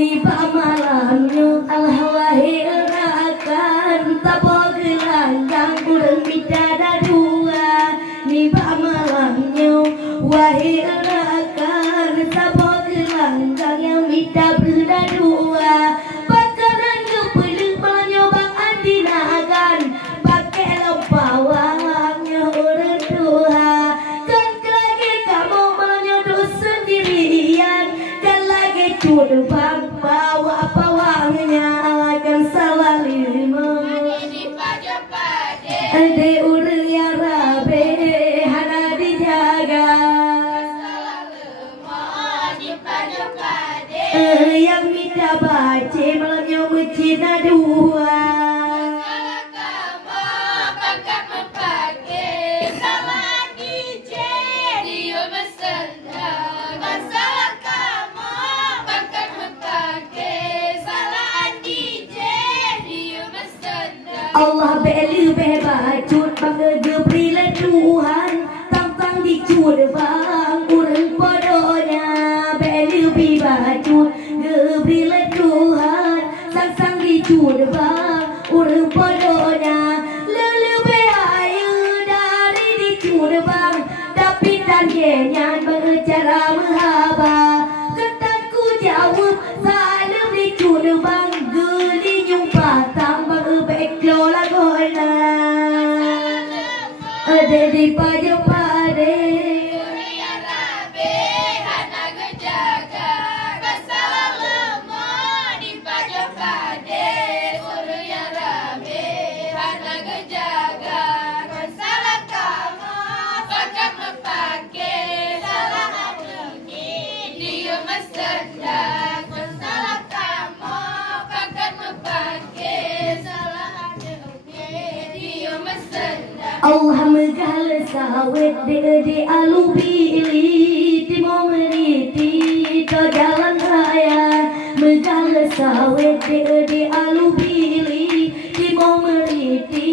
ni pamalamnya alhawahir akan tabok langgang kurang bidada dua ni pamalamnya wahir akan tabok langgang yang minta berda dua bakaran kepeluk malamnya bang andinakan pakai lempawangnya orang tua kan lagi kamu malamnya duduk sendirian kan lagi curi bang bawa pawangnya akan salah lima ade urang yang rabe hana dijaga yang minta baca malamnya mencina dua Allah belu bebacut bangga gebrilan Tuhan tang dicur bang urang podonya belu bebacut gebrilan Tuhan sang dicur bang urang podonya lelu behayu dari dicur bang tapi tanyanya bercara menghaba ketanku jawab salam dicur bang geli nyumpa tambah beklola goina ade di pajo pade ya rabe hana gejaga kasala lemo di pajo pade ya rabe hana gejaga kasala kamu pakai mepake salah aduni dia mesendang kasala kamu pakai mepake salah Allah megal sawit di alubili di momeriti ke jalan raya megal sawit di alubili di momeriti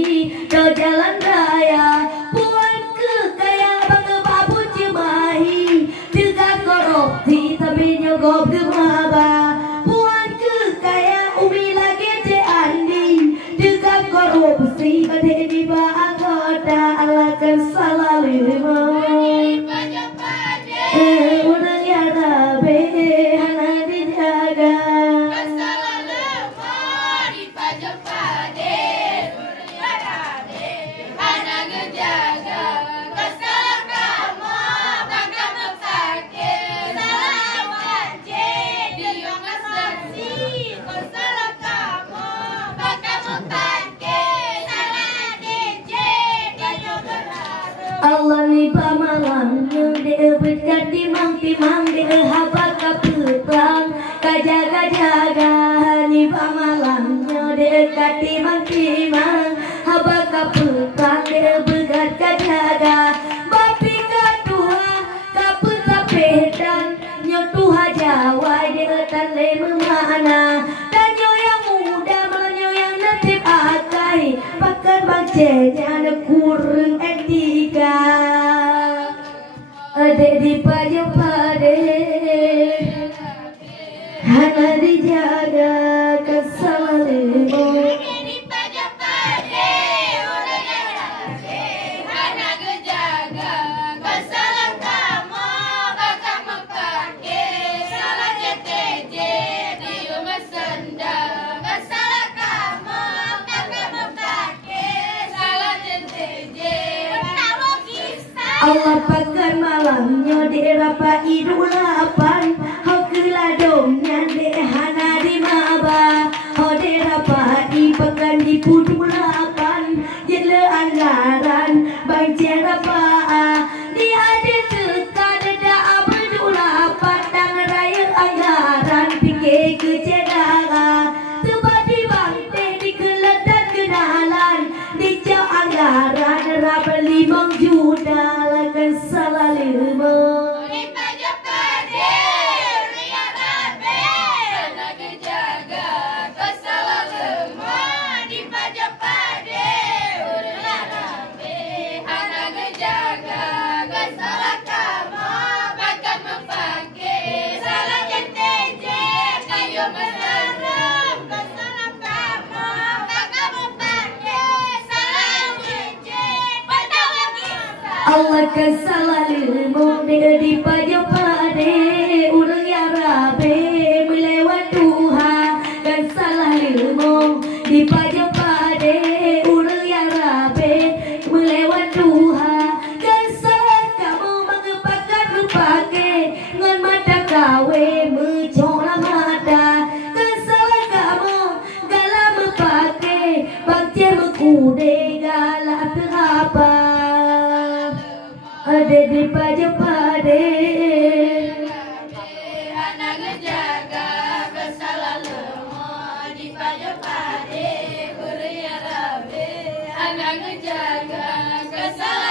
ke jalan raya puan ke kaya bangga babu cimahi juga korupsi tapi nyogok gemaba puan ke kaya umi lagi ce andi juga korupsi pada di anggota alakan salah lima urang yang rabe hana dijaga salah lima di pajak pade urang yang rabe hana gejaga salah kamu bakal mepake salah wajib dia ngesensi salah kamu bakal mepake Allah ni pamalamnya dia berkat timang dia habak kaputang kajaga-jaga ni pamalamnya dia kat timang habak kaputang dia berkat kajaga bapi katua kaput tapedan nyotuha Jawa dia tanle memana dan yang muda malah yang natib akai pakai bangcenya ada kurang etika adek di pajo pade hana dijaga kesalimo di pajo pade orang yang rabe hana gejaga kesalah kamu bakal mepake salah JTJ dia mesendang kesalah kamu bakal mepake salah JTJ Allah pakai malamnya di rapa idulapan hau keladomnya di hana di maba hau di rapa di pekan di pudulapan jele anggaran bang cerapa di adil teka deda abdulapan dan raya anggaran pikir kecedara tebadi bangte di keledan kenalan di jauh anggaran rapa 5 juta salah lima di pajak pade Allah kesalahan di pajak pade urang ya rabe melewat Tuhan kesalahan di pajak pade urang ya rabe melewat Tuhan kesalahan kamu mengepakan mepake ngan mata kawe mencola mata kesalahan kamu gala mepake bakce mekude gala terapa ada di pajak pade anak ngejaga bersalah lemo di pajak pade kuliah rabe anak ngejaga kesalahan